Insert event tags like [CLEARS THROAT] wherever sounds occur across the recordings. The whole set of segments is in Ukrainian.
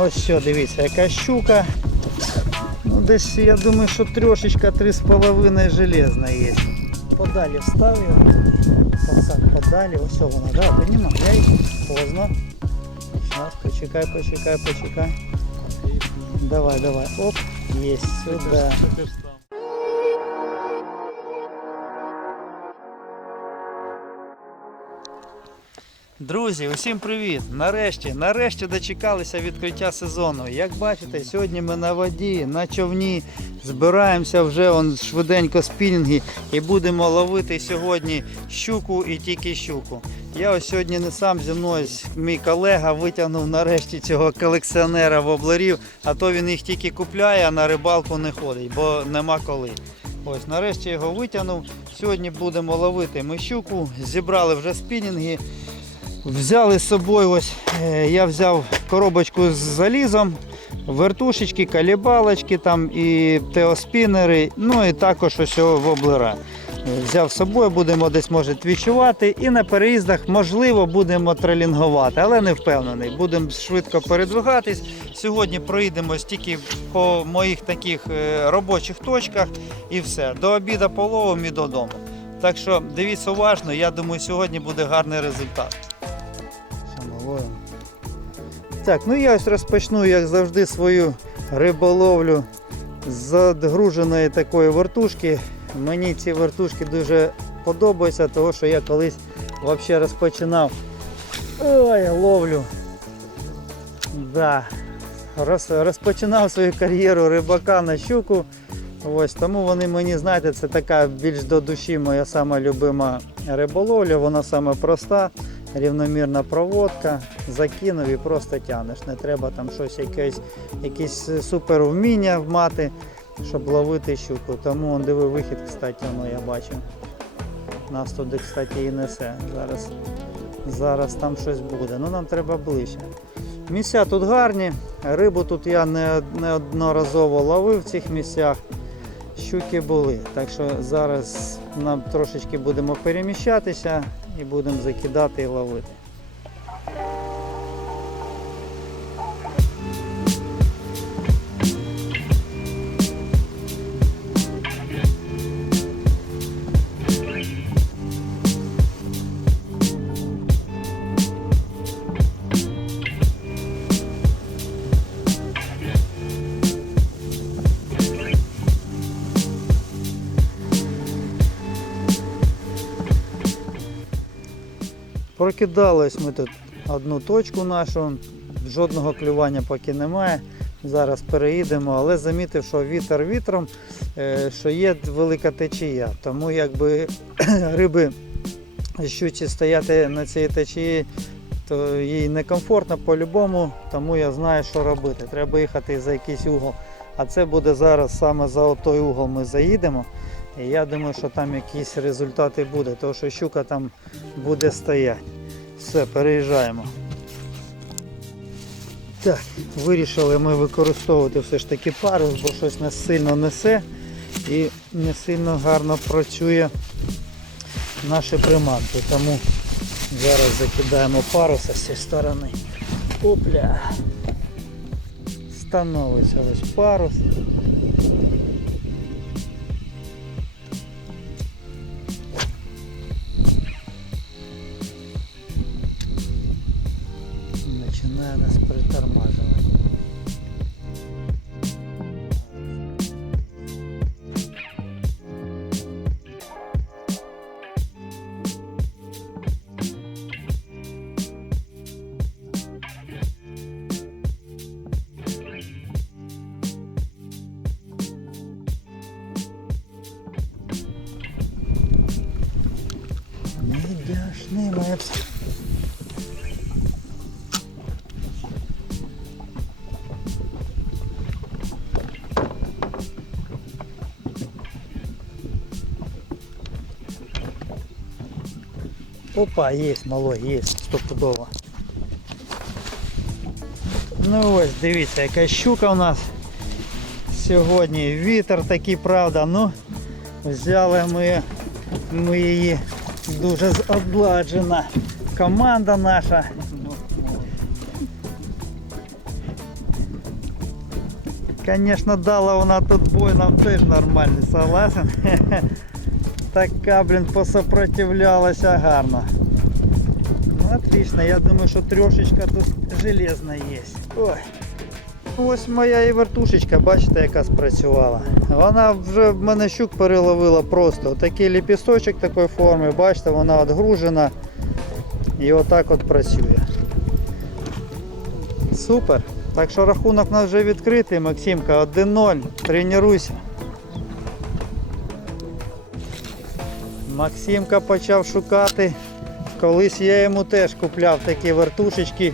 Ось що, дивіться, яка щука. Ну десь я думаю, що трошечка 3,5 железна є. Подалі встав його. Так, подалі, ось вона, да, піднімай. Поздно. Зараз, почекай, почекай, почекай. Давай, давай. Оп, есть сюда. Друзі, усім привіт! Нарешті, нарешті дочекалися відкриття сезону. Як бачите, сьогодні ми на воді, на човні, збираємося вже он швиденько спінінги і будемо ловити сьогодні щуку і тільки щуку. Я ось сьогодні не сам зі мною, мій колега витягнув нарешті цього колекціонера воблерів, а то він їх тільки купляє, а на рибалку не ходить, бо нема коли. Ось нарешті його витягнув. Сьогодні будемо ловити ми щуку, зібрали вже спінінги. Взяли з собою, ось е, я взяв коробочку з залізом, вертушечки, калібалочки там і теоспінери, ну і також ось воблера. Взяв з собою, будемо десь може твічувати і на переїздах можливо будемо тролінгувати, але не впевнений. Будемо швидко передвигатись. Сьогодні проїдемось тільки по моїх таких е, робочих точках і все. До обіду половимо і додому. Так що дивіться уважно, я думаю, сьогодні буде гарний результат. Самоловим. Так, ну я ось розпочну, як завжди, свою риболовлю з загруженої такої вертушки. Мені ці вертушки дуже подобаються, тому що я колись взагалі розпочинав ой, ловлю. Да. Роз, розпочинав свою кар'єру рибака на щуку. Ось, тому вони мені, знаєте, це така більш до душі моя сама любима риболовля, вона саме проста, рівномірна проводка, закинув і просто тягнеш. Не треба там щось якесь, якісь супер вміння мати, щоб ловити щуку. Тому он диви вихід, кстати, воно я бачив. Нас туди, кстати, і несе. Зараз, зараз там щось буде. Ну нам треба ближче. Місця тут гарні, рибу тут я не- неодноразово ловив в цих місцях. Щуки були. Так що зараз нам трошечки будемо переміщатися і будемо закидати і ловити. Прокидались ми тут одну точку нашу, жодного клювання поки немає. Зараз переїдемо, але замітив, що вітер вітром, е, що є велика течія. Тому якби [CLEARS THROAT] риби щуці стояти на цій течії, то їй некомфортно по-любому, тому я знаю, що робити. Треба їхати за якийсь угол. А це буде зараз саме за той угол ми заїдемо. І я думаю, що там якісь результати буде, тому що щука там буде стояти. Все, переїжджаємо. Так, вирішили ми використовувати все ж таки парус, бо щось не сильно несе і не сильно гарно працює наші приманки. Тому зараз закидаємо паруса з цієї сторони. Опля. Становиться ось парус. Опа, есть, малой, есть, стопудово. Ну ось, дивіться, яка щука у нас сьогодні. Вітер такий, правда, ну взяли ми, ми її дуже обладжена команда наша. Звісно, дала вона тут бой, нам теж нормальний, согласен. [LAUGHS] Така, блін, посопротивлялася гарно. Ну, отлично, я думаю, що трошечка тут железна є. Ой. Ось моя і вертушечка, бачите, яка спрацювала. Вона вже в мене щук переловила просто. Такий ліпісточок такої форми, бачите, вона відгружена і отак от працює. Супер. Так що рахунок у нас вже відкритий, Максимка, 1-0. Тренуйся. Максимка почав шукати. Колись я йому теж купляв такі вертушечки.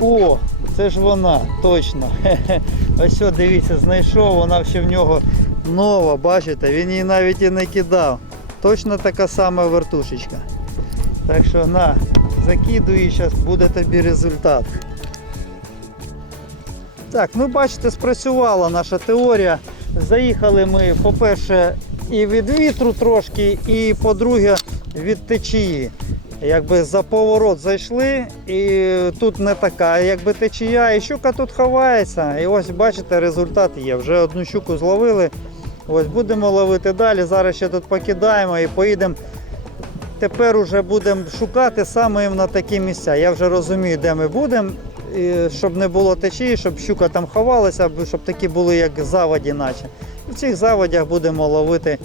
О, це ж вона, точно. [LAUGHS] Ось дивіться, знайшов, вона ще в нього нова, бачите, він її навіть і не кидав. Точно така сама вертушечка. Так що на, закидуй зараз буде тобі результат. Так, ну бачите, спрацювала наша теорія. Заїхали ми, по-перше, і від вітру трошки, і по-друге, від течії. Якби за поворот зайшли, і тут не така, якби течія, і щука тут ховається. І ось бачите, результат є. Вже одну щуку зловили. Ось будемо ловити далі. Зараз ще тут покидаємо і поїдемо. Тепер уже будемо шукати саме на такі місця. Я вже розумію, де ми будемо, щоб не було течії, щоб щука там ховалася, щоб такі були як заводі, наче. В цих заводях будемо ловити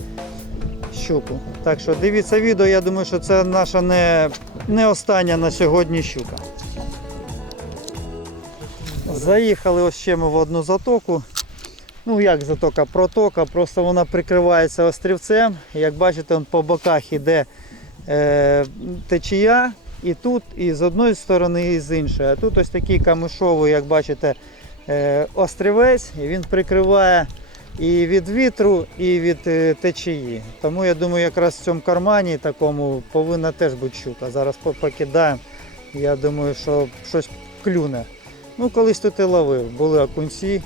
щуку. Так що дивіться відео, я думаю, що це наша не, не остання на сьогодні щука. Заїхали ось ще ми в одну затоку. Ну як затока, протока, просто вона прикривається острівцем. Як бачите, он по боках іде е, течія. І тут, і з одної сторони, і з іншої. А тут ось такий камишовий, як бачите, е, острівець, і він прикриває і від вітру, і від е, течії. Тому я думаю, якраз в цьому кармані такому повинна теж бути щука. Зараз покидаємо. Я думаю, що щось клюне. Ну, колись тут і ловив. Були окунці,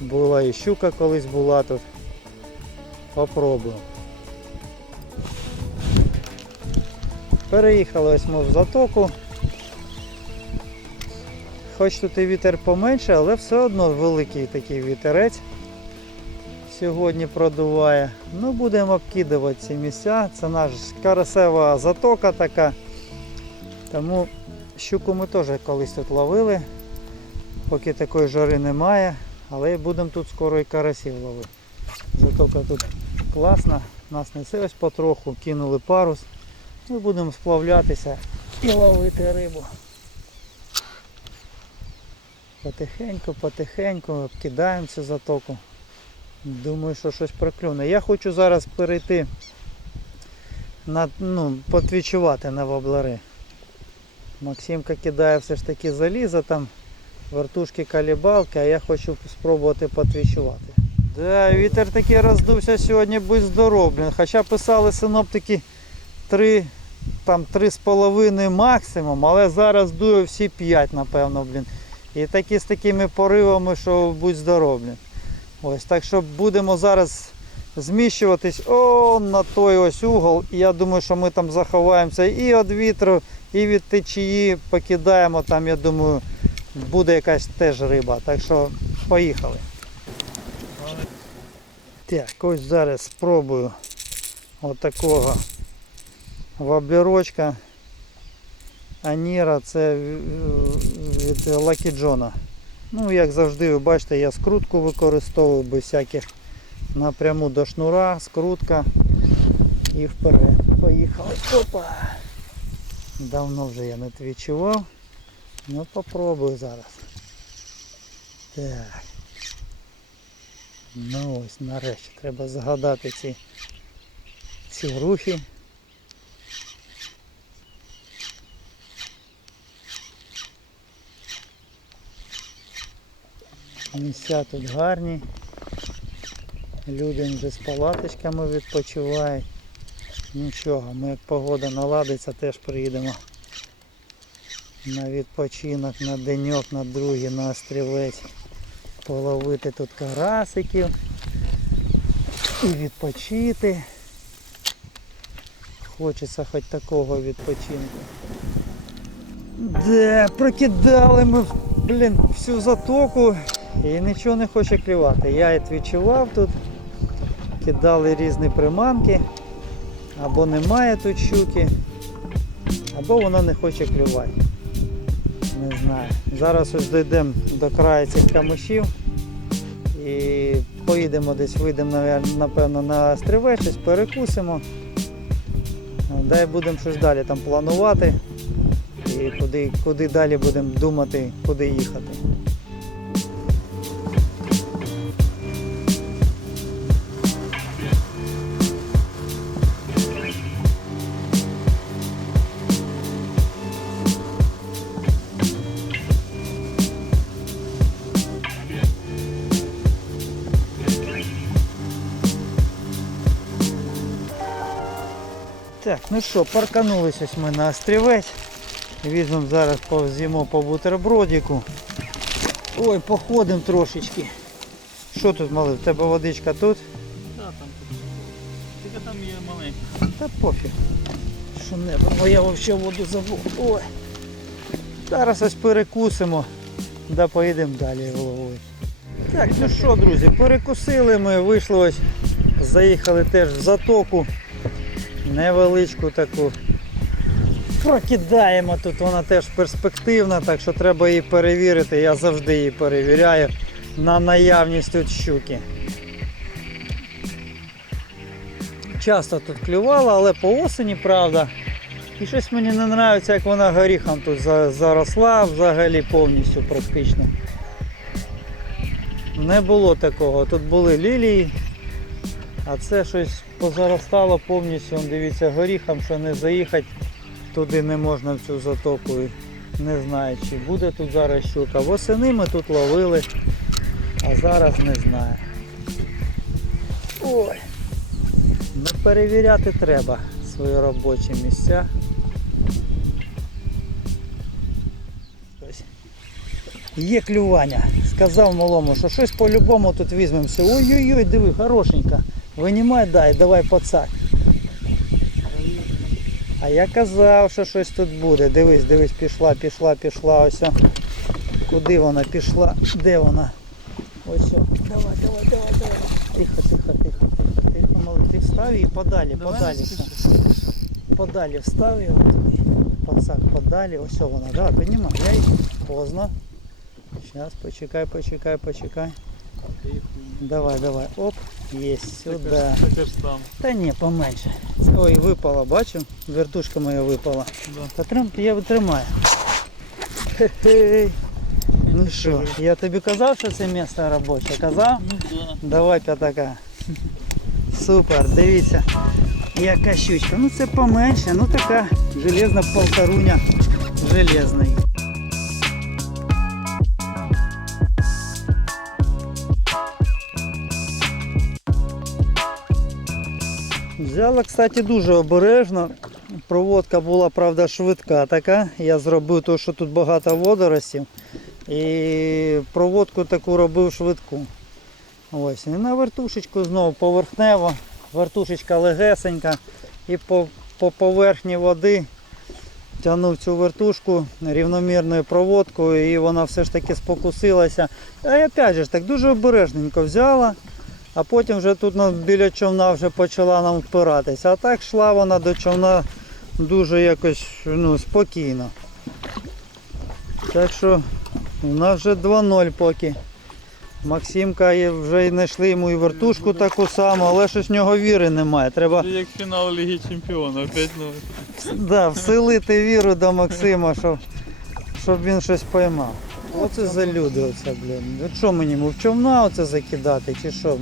була і щука колись була тут. Попробуємо. Переїхали ось ми в затоку. Хоч тут і вітер поменше, але все одно великий такий вітерець сьогодні продуває. Ну, будемо обкидувати ці місця. Це наша карасева затока така. Тому щуку ми теж колись тут ловили. Поки такої жари немає, але будемо тут скоро і карасів ловити. Затока тут класна, нас несе ось потроху, кинули парус. Ми будемо сплавлятися і ловити рибу. Потихеньку, потихеньку обкидаємо цю затоку. Думаю, що щось проклюне. Я хочу зараз перейти на, ну, потвічувати на воблери. Максимка кидає все ж таки залізо там, вертушки калібалки, а я хочу спробувати потвічувати. Да, вітер таки роздувся сьогодні, будь здоров. Хоча писали синоптики 3, там 3,5 максимум, але зараз дує всі 5, напевно, блін. І такі з такими поривами, що будь здоров. Ось, так що будемо зараз зміщуватись о, на той ось угол. І я думаю, що ми там заховаємося і від вітру, і від течії покидаємо там, я думаю, буде якась теж риба. Так що поїхали. Так, ось зараз спробую отакого воблерочка. Аніра це від Lucky John. Ну, як завжди, ви бачите, я скрутку використовую без всяких напряму до шнура, скрутка і вперед. Поїхали. Опа! Давно вже я не твічував. Ну попробую зараз. Так. Ну ось нарешті треба згадати ці, ці рухи. Місця тут гарні. Люди вже з палаточками відпочивають. Нічого, ми як погода наладиться, теж приїдемо на відпочинок, на деньок, на другий, на острівець. Половити тут карасиків і відпочити. Хочеться хоч такого відпочинку. Де, прокидали ми блін, всю затоку і нічого не хоче клювати. Я відвідчував тут, кидали різні приманки, або немає тут щуки, або воно не хоче клювати. Не знаю. Зараз ось дійдемо до краю цих камишів і поїдемо десь, вийдемо, напевно, на стрівець, щось перекусимо. Дай будемо щось далі там планувати і куди, куди далі будемо думати, куди їхати. Ну що, парканулись ось ми на острівець. Візьмемо зараз повзімо по бутербродику. Ой, походимо трошечки. Що тут малий? В тебе водичка тут? Так, там тут. Тільки там є маленький. Та пофіг. Що небо, бо я взагалі воду забув. Ой. Зараз ось перекусимо, да поїдемо далі головою. Так, ну що, друзі, перекусили ми, вийшли ось, заїхали теж в затоку. Невеличку таку. Прокидаємо тут, вона теж перспективна, так що треба її перевірити. Я завжди її перевіряю на наявність тут щуки. Часто тут клювала, але по осені, правда. І щось мені не подобається, як вона горіхом тут заросла взагалі повністю практично. Не було такого. Тут були лілії, а це щось позаростало повністю. Он, дивіться, горіхом, що не заїхати туди не можна в цю затоку. Не знаю, чи буде тут зараз щука. Восени ми тут ловили, а зараз не знаю. Ой. Ну, перевіряти треба свої робочі місця. Є клювання. Сказав малому, що щось по-любому тут візьмемося. Ой-ой-ой, диви, хорошенька. Винімай, дай, давай пацак. А я казав, що щось тут буде. Дивись, дивись, пішла, пішла, пішла. Ось. Куди вона пішла? Де вона? Ось. Давай, давай, давай, давай. Тихо, тихо, тихо, тихо, тихо, малий. Ти встав її подалі, подалі. Подалі встав його туди. Пацак подалі. Ось вона. Давай, піднімай. Я її поздно. Зараз, почекай, почекай, почекай. Давай, давай. Оп. Єсть, сюди. Таке ж там. Та ні, поменше. Ой, випала, бачу, вертушка моя випала. Да. Та трим, я витримаю. Хе-хе. Ну що, я тобі казав, що це місце робоче? Казав? Ну да. Давай п'ятака. Супер, дивіться. Яка щучка. Ну це поменше, ну така железна полторуня железний. Взяла, кстати, дуже обережно. Проводка була, правда, швидка така. Я зробив те, що тут багато водоростів. І проводку таку робив швидку. Ось. І на вертушечку знову поверхнево. Вертушечка легесенька. І по, по поверхні води тягнув цю вертушку рівномірною проводкою і вона все ж таки спокусилася. А я опять же так дуже обережненько взяла. А потім вже тут біля човна вже почала нам впиратися. А так йшла вона до човна дуже якось ну, спокійно. Так що у нас вже 2-0 поки. Максимка вже знайшли йому і вертушку таку саму, але щось в нього віри немає. Треба Це як фінал Ліги Чемпіонів, 5-0. да, вселити віру до Максима, щоб, щоб він щось поймав. Оце за люди, оце, блін. Що мені мовчовна човна оце закидати, чи що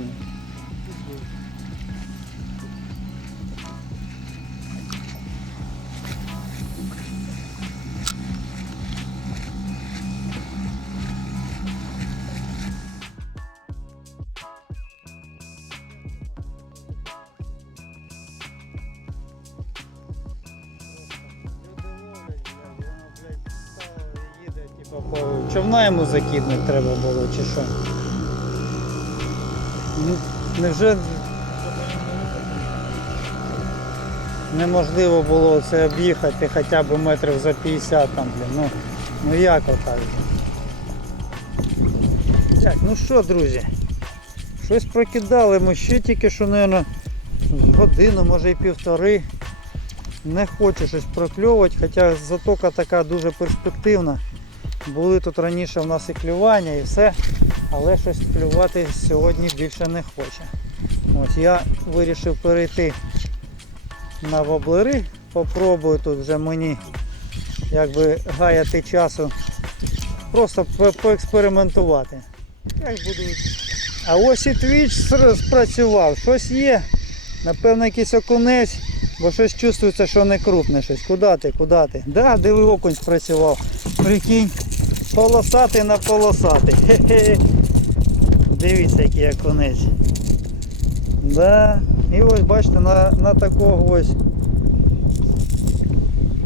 човна йому закиднути треба було, чи що? Ну, Невже неможливо було це об'їхати хоча б метрів за 50 там, блін. Ну, ну як отак? Так, ну що, друзі, щось прокидали ми ще тільки що, мабуть, годину, може і півтори. Не хочу щось прокльовувати, хоча затока така дуже перспективна. Були тут раніше в нас і клювання і все, але щось клювати сьогодні більше не хоче. Ось я вирішив перейти на воблери. Попробую тут вже мені якби гаяти часу. Просто поекспериментувати. Як буду. А ось і твіч спрацював. Щось є. Напевно, якийсь окунець, бо щось чувствується, що не крупне щось. Куди ти, куди ти? Да, диви окунь спрацював. Прикинь. Полосатий на полосатий. Дивіться, який окунець. Да. І ось бачите, на, на такого ось.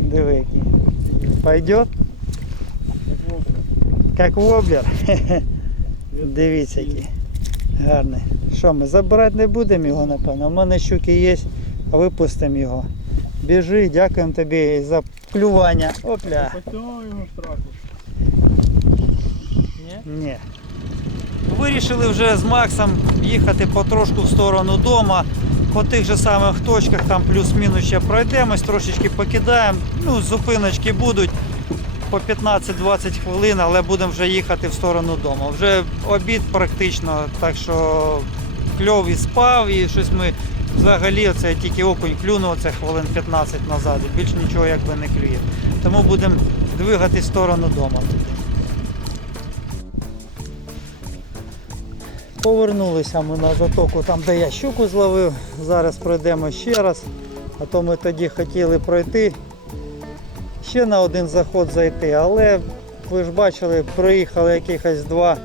Диви який. Пойдет? Як. Воблер. Дивіться який. Гарний. Що ми забирати не будемо його, напевно. У мене щуки є, а випустимо його. Біжи, дякуємо тобі за клювання. Опля. Ні? Вирішили вже з Максом їхати потрошку в сторону дома. По тих же самих точках, там плюс-мінус ще пройдемось, трошечки покидаємо. Ну, зупиночки будуть по 15-20 хвилин, але будемо вже їхати в сторону дому. Вже обід практично, так що кльов і спав, і щось ми взагалі оце тільки окунь клюнув це хвилин 15 назад. і Більш нічого якби не клює. Тому будемо двигати в сторону дому. Повернулися ми на затоку там, де я щуку зловив. Зараз пройдемо ще раз. А то ми тоді хотіли пройти ще на один заход зайти, але ви ж бачили, приїхали якихось два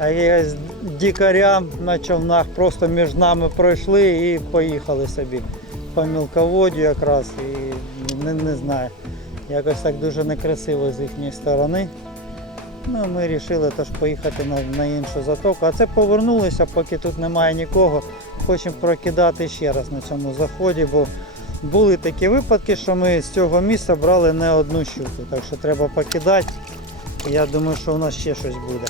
якихось дікаря на човнах, просто між нами пройшли і поїхали собі по мілководдю якраз. І не, не знаю, якось так дуже некрасиво з їхньої сторони. Ну, ми вирішили теж поїхати на, на іншу затоку. А це повернулися, поки тут немає нікого. Хочемо прокидати ще раз на цьому заході, бо були такі випадки, що ми з цього місця брали не одну щуку. Так що треба покидати. Я думаю, що у нас ще щось буде.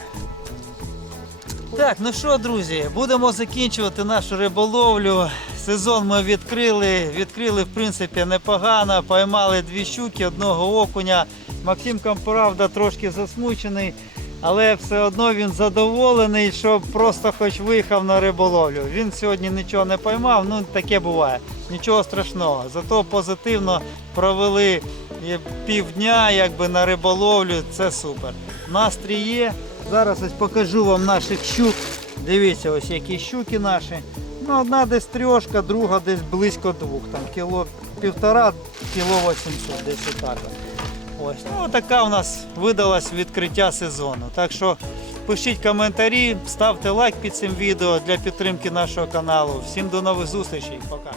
Так, ну що, друзі, будемо закінчувати нашу риболовлю. Сезон ми відкрили. Відкрили, в принципі, непогано. Поймали дві щуки, одного окуня. Максимка, правда, трошки засмучений, але все одно він задоволений, що просто хоч виїхав на риболовлю. Він сьогодні нічого не поймав, ну таке буває. Нічого страшного. Зато позитивно провели півдня якби, на риболовлю. Це супер. Настрій є. Зараз ось покажу вам наших щук. Дивіться, ось які щуки наші. Ну, одна десь трьошка, друга десь близько двох. Там кіло півтора, кіло 800, десь отак. Ось. Ну, така у нас видалась відкриття сезону. Так що пишіть коментарі, ставте лайк під цим відео для підтримки нашого каналу. Всім до нових зустрічей. Пока.